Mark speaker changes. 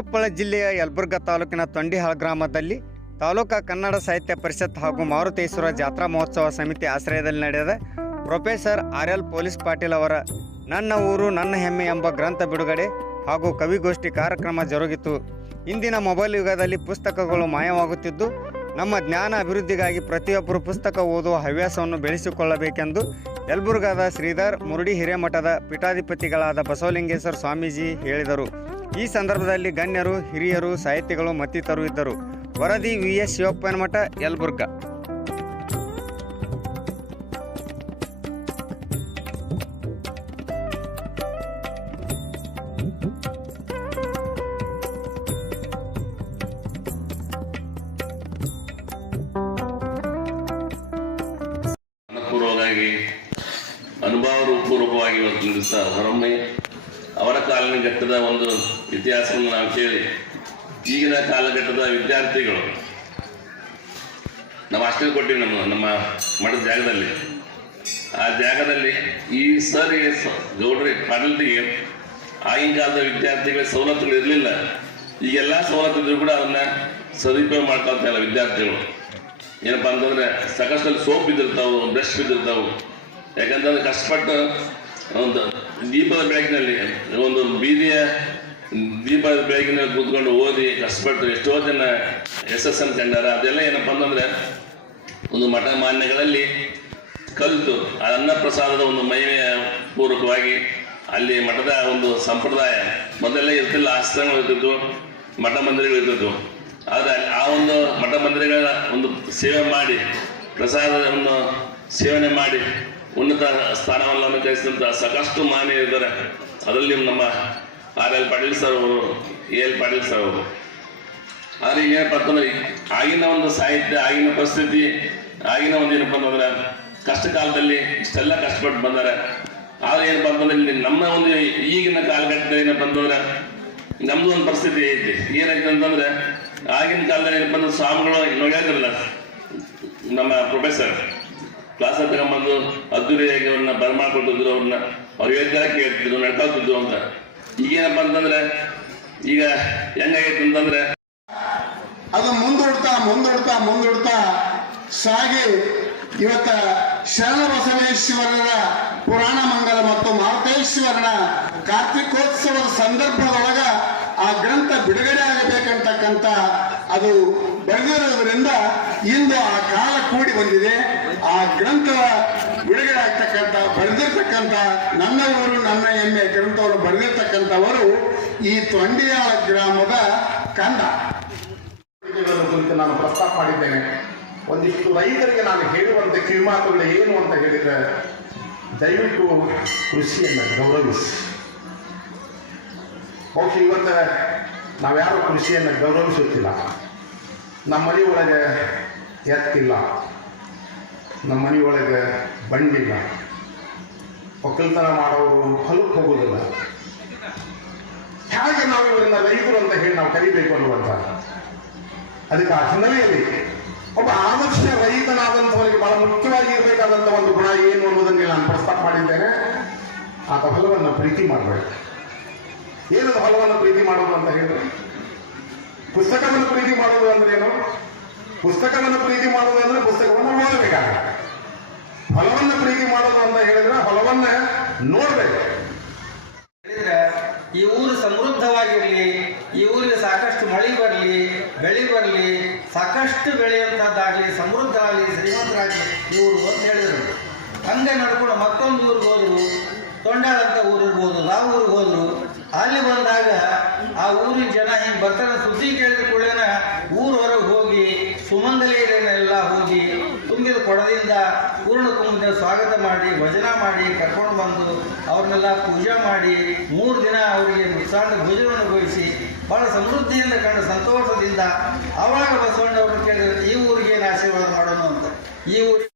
Speaker 1: ಕೊಪ್ಪಳ ಜಿಲ್ಲೆಯ ಯಲಬುರ್ಗಾ ತಾಲೂಕಿನ ತೊಂಡಿಹಾಳ ಗ್ರಾಮದಲ್ಲಿ ತಾಲೂಕಾ ಕನ್ನಡ ಸಾಹಿತ್ಯ ಪರಿಷತ್ ಹಾಗೂ ಮಾರುತೇಶ್ವರ ಜಾತ್ರಾ ಮಹೋತ್ಸವ ಸಮಿತಿ ಆಶ್ರಯದಲ್ಲಿ ನಡೆದ professor R L police Patil ಅವರ ನನ್ನ ಊರು, ನನ್ನ ಹೆಮ್ಮೆ ಎಂಬ ಗ್ರಂಥ ಬಿಡುಗಡೆ ಹಾಗೂ ಕವಿಗೋಷ್ಠಿ ಕಾರ್ಯಕ್ರಮ ಜರುಗಿತು. ಇಂದಿನ ಮೊಬೈಲ್ ಯುಗದಲ್ಲಿ ಪುಸ್ತಕಗಳು ಮಾಯವಾಗುತ್ತಿದ್ದು, ನಮ್ಮ ಜ್ಞಾನ ಅಭಿವೃದ್ಧಿಗಾಗಿ ಪ್ರತಿಯೊಬ್ಬರು ಪುಸ್ತಕ ಓದುವ ಹವ್ಯಾಸವನ್ನು ಬೆಳೆಸಿಕೊಳ್ಳಬೇಕೆಂದು ಯಲಬುರ್ಗಾದ ಶ್ರೀಧರ್ ಮುರುಡಿ ಹಿರೇಮಠದ ಪೀಠಾಧಿಪತಿಗಳಾದ ಬಸವಲಿಂಗೇಶ್ವರ ಸ್ವಾಮೀಜಿ ಹೇಳಿದರು. ಈ ಸಂದರ್ಭದಲ್ಲಿ ಗಣ್ಯರು, ಹಿರಿಯರು, ಸಾಹಿತಿಗಳು ಮತ್ತಿತರರು ಇದ್ದರು. ವರದಿ ವಿ ಎಸ್ ಶಿವಪ್ಪನಮಠ ಮಠ ಯಲಬುರ್ಗಾ.
Speaker 2: ಅನುಭವ ಪೂರ್ವಕವಾಗಿ ಇವತ್ತು ಹೊರೊಮ್ಮೆ ಅವರ ಕಾಲಘಟ್ಟದ ಒಂದು ಇತಿಹಾಸವನ್ನು ನಾವು ಕೇಳಿ, ಈಗಿನ ಕಾಲಘಟ್ಟದ ವಿದ್ಯಾರ್ಥಿಗಳು. ನಾವು ಅಷ್ಟೇ ಕೊಟ್ಟಿವಿ ನಮ್ಮ ನಮ್ಮ ಮಠದ ಜಾಗದಲ್ಲಿ. ಆ ಜಾಗದಲ್ಲಿ ಈ ಸರಿ ಗೌಡ್ರಿ ಪಾಟಲ್ಟಿಗೆ ಆಗಿನ ಕಾಲದ ವಿದ್ಯಾರ್ಥಿಗಳ ಸವಲತ್ತುಗಳು ಇರಲಿಲ್ಲ. ಈಗೆಲ್ಲ ಸವಲತ್ತು ಇದ್ರೂ ಕೂಡ ಅದನ್ನ ಸದುಪಯೋಗ ಮಾಡ್ಕೊಳ್ತಾ ಇಲ್ಲ ವಿದ್ಯಾರ್ಥಿಗಳು. ಏನಪ್ಪ ಅಂತಂದ್ರೆ ಸಾಕಷ್ಟು ಸೋಪ್ ಬಿದ್ದಿರ್ತಾವು, ಬ್ರಷ್ ಬಿದ್ದಿರ್ತಾವು. ಯಾಕಂತಂದ್ರೆ ಕಷ್ಟಪಟ್ಟು ಒಂದು ದೀಪದ ಬೆಳಕಿನಲ್ಲಿ ಒಂದು ಬೀದಿಯ ದೀಪದ ಬೆಳಕಿನಲ್ಲಿ ಕೂತ್ಕೊಂಡು ಓದಿ ಕಷ್ಟಪಟ್ಟು ಎಷ್ಟೋ ಜನ ಯಶಸ್ಸನ್ನು ಕಂಡಾರ ಅದೆಲ್ಲ ಏನಪ್ಪ ಅಂತಂದ್ರೆ, ಒಂದು ಮಠ ಮಾನ್ಯಗಳಲ್ಲಿ ಕಲಿತು ಆ ಅನ್ನ ಪ್ರಸಾದದ ಒಂದು ಮಹಿಮೆಯ ಪೂರ್ವಕವಾಗಿ ಅಲ್ಲಿ ಮಠದ ಒಂದು ಸಂಪ್ರದಾಯ ಮೊದಲೆಲ್ಲ ಇರ್ತಿಲ್ಲ, ಆಶ್ರಮಗಳು ಇರ್ತಿದ್ವು, ಮಠ ಮಂದಿರಗಳು ಇರ್ತಿದ್ವು. ಆದರೆ ಆ ಒಂದು ಮಠ ಮಂದಿರಗಳ ಒಂದು ಸೇವೆ ಮಾಡಿ, ಪ್ರಸಾದವನ್ನು ಸೇವನೆ ಮಾಡಿ ಉನ್ನತ ಸ್ಥಾನವನ್ನು ಅಲಂಕರಿಸಿದಂಥ ಸಾಕಷ್ಟು ಮಾನ್ಯ ಇದ್ದಾರೆ ಅದರಲ್ಲಿ ನಮ್ಮ ಆರ್ ಎಲ್ ಪಾಟೀಲ್ ಸರ್ ಅವರು, ಎ ಎಲ್ ಪಾಟೀಲ್ ಸರ್ ಅವರು. ಆದರೆ ಈಗ ಏನಪ್ಪ ಅಂತಂದ್ರೆ ಆಗಿನ ಒಂದು ಸಾಹಿತ್ಯ, ಆಗಿನ ಪರಿಸ್ಥಿತಿ, ಆಗಿನ ಒಂದು ಏನಪ್ಪ ಅಂತಂದ್ರೆ ಕಷ್ಟ ಕಾಲದಲ್ಲಿ ಇಷ್ಟೆಲ್ಲ ಕಷ್ಟಪಟ್ಟು ಬಂದಾರೆ. ಆದ್ರೆ ಏನಪ್ಪ ಅಂತಂದ್ರೆ ಇಲ್ಲಿ ನಮ್ಮ ಒಂದು ಈಗಿನ ಕಾಲಘಟ್ಟದಲ್ಲಿ ಏನಪ್ಪ ಅಂತಂದ್ರೆ ನಮ್ದು ಒಂದು ಪರಿಸ್ಥಿತಿ ಐತಿ. ಏನಾಯ್ತು ಅಂತಂದ್ರೆ ಆಗಿನ ಕಾಲದಲ್ಲಿ ಏನಪ್ಪ ಅಂದ್ರೆ ಸ್ವಾಮಿಗಳು ನೋಡಿದ್ರಲ್ಲ ನಮ್ಮ ಪ್ರೊಫೆಸರ್. ಕ್ಲಾಸ್ ತಗೊಂಬಂದು ಅದ್ದೂರಿಯಾಗಿ ಅವ್ರನ್ನ ಬರ್ಮಾಡ್ಕೊಟ್ಟಿದ್ರು ಅವ್ರನ್ನ ಅವ್ರು ಹೇಳ್ತಾರೆ ಕೇಳ್ತಿದ್ರು, ನಡ್ಕೊಳ್ತಿದ್ರು ಅಂತ. ಈಗೇನಪ್ಪ ಅಂತಂದ್ರೆ ಈಗ ಹೆಂಗಾಗೈತೆ ಅಂತಂದ್ರೆ,
Speaker 3: ಅದು ಮುಂದೂಡ್ತಾ ಮುಂದೂಡ್ತಾ ಮುಂದೂಡ್ತಾ ಸಾಗಿ ಇವತ್ತ ಶರಣ ಬಸವೇಶ್ವರನ ಪುರಾಣ ಮಂಗಲ ಮತ್ತು ಮಾರುತೇಶ್ವರನ ಕಾರ್ತಿಕೋತ್ಸವದ ಸಂದರ್ಭದೊಳಗ ಆ ಗ್ರಂಥ ಬಿಡುಗಡೆ ಆಗಬೇಕಂತಕ್ಕಂಥ ಅದು ಬೆಳೆದಿರೋದ್ರಿಂದ ಇಂದು ಆ ಕಾಲ ಕೂಡಿ ಬಂದಿದೆ. ಆ ಗ್ರಂಥ ಬಿಡುಗಡೆ ಆಗ್ತಕ್ಕಂಥ, ಬರೆದಿರ್ತಕ್ಕಂಥ ನನ್ನ ಊರು, ನನ್ನ ಹೆಮ್ಮೆ ಗ್ರಂಥವನ್ನು ಬರೆದಿರ್ತಕ್ಕಂಥವರು ಈ ತೊಂಡಿಯಾಳ ಗ್ರಾಮದ ಕಂದ.
Speaker 4: ಕುರಿತು ನಾನು ಪ್ರಸ್ತಾಪ ಮಾಡಿದ್ದೇನೆ. ಒಂದಿಷ್ಟು ರೈತರಿಗೆ ನಾನು ಹೇಳುವಂತ ಕಿವಿಮಾತುಗಳು ಏನು ಅಂತ ಹೇಳಿದ್ರೆ, ದಯವಿಟ್ಟು ಕೃಷಿಯನ್ನು ಗೌರವಿಸಿ. ಬಹುಶಃ ಇವತ್ತು ನಾವ್ಯಾರು ಕೃಷಿಯನ್ನು ಗೌರವಿಸುತ್ತಿಲ್ಲ. ನಮ್ಮ ಮನೆ ಒಳಗೆ ಎತ್ತಿಲ್ಲ. ನಮ್ಮ ಮನೆ ಒಳಗೆ ಬಂಡಿಲ್ಲ ಒಕ್ಕಲ್ತನ ಮಾಡೋರು ಹೊಲಕ್ಕೆ ಹೋಗೋದಿಲ್ಲ. ಹೇಗೆ ನಾವು ಇವರನ್ನ ರೈತರು ಅಂತ ಹೇಳಿ ನಾವು ಕರಿಬೇಕು ಅನ್ನುವಂಥ ಅದಕ್ಕೆ ಆ ಹಿನ್ನೆಲೆಯಲ್ಲಿ ಒಬ್ಬ ಆದರ್ಶ ರೈತನಾದಂಥವರಿಗೆ ಬಹಳ ಮುಖ್ಯವಾಗಿ ಇರಬೇಕಾದಂಥ ಒಂದು ಗುಣ ಏನು ಅನ್ನೋದನ್ನೇ ನಾನು ಪ್ರಸ್ತಾಪ ಮಾಡಿದ್ದೇನೆ. ಆತ ಹೊಲವನ್ನು ಪ್ರೀತಿ ಮಾಡಬೇಕು. ಏನದು ಹೊಲವನ್ನು ಪ್ರೀತಿ ಮಾಡೋದು ಅಂತ ಹೇಳಿದ್ರೆ? ಪುಸ್ತಕವನ್ನು ಪ್ರೀತಿ ಮಾಡೋದು ಅಂದ್ರೆ ಏನು? ಪುಸ್ತಕವನ್ನು ಪ್ರೀತಿ ಮಾಡೋದು ಅಂದ್ರೆ ಪುಸ್ತಕವನ್ನು ಓದಬೇಕಾಗುತ್ತೆ ಹೊಲವನ್ನು ಪ್ರೀತಿ ಮಾಡೋದು ಅಂತ ಹೇಳಿದ್ರೆ ಹೊಲವನ್ನ ನೋಡ್ಬೇಕು.
Speaker 5: ಹೇಳಿದ್ರೆ, ಈ ಊರು ಸಮೃದ್ಧವಾಗಿರಲಿ, ಈ ಊರಿಗೆ ಸಾಕಷ್ಟು ಮಳೆ ಬರಲಿ, ಬೆಳೆ ಬರಲಿ, ಸಾಕಷ್ಟು ಬೆಳೆಯುವಂಥದ್ದಾಗಲಿ ಸಮೃದ್ಧ ಆಗಲಿ ಶ್ರೀಮಂತರಾಗಲಿ ಈ ಊರು ಅಂತ ಹೇಳಿದರು. ಹಂಗೆ ನಡ್ಕೊಂಡು ಮತ್ತೊಂದು ಊರಿಗೆ ಹೋದ್ರು ತೊಂಡಾಳ ಅಂತ ಊರು ಇರ್ಬೋದು ನಾವು ಊರಿಗೆ ಹೋದ್ರು ಅಲ್ಲಿ ಬಂದಾಗ ಆ ಊರಿನ ಜನ ಹಿಂಗೆ ಬರ್ತಾರೆ ಸುದ್ದಿ ಕೇಳಿದ ಕೂಡಲೇನ ಊರ ಹೊರಗೆ ಹೋಗಿ ಸುಮಂಗಲಿಯರನ್ನೆಲ್ಲ ಹೋಗಿ ತುಂಬಿದ ಕೊಡದಿಂದ ಪೂರ್ಣ ಕುಂಭದ ಸ್ವಾಗತ ಮಾಡಿ, ಭಜನ ಮಾಡಿ, ಕರ್ಕೊಂಡು ಬಂದು ಅವ್ರನ್ನೆಲ್ಲ ಪೂಜೆ ಮಾಡಿ ಮೂರು ದಿನ ಅವರಿಗೆ ಉತ್ಸಾಹದ ಭೋಜನವನ್ನು ಬಯಸಿ ಬಹಳ ಸಮೃದ್ಧಿಯಿಂದ ಕಂಡು ಸಂತೋಷದಿಂದ ಆವಾಗ ಬಸವಣ್ಣವ್ರನ್ನ ಕೇಳಿದ್ರೆ ಈ ಊರಿಗೆ ಆಶೀರ್ವಾದ ಮಾಡೋಣ ಅಂತ? ಈ ಊರಿಗೆ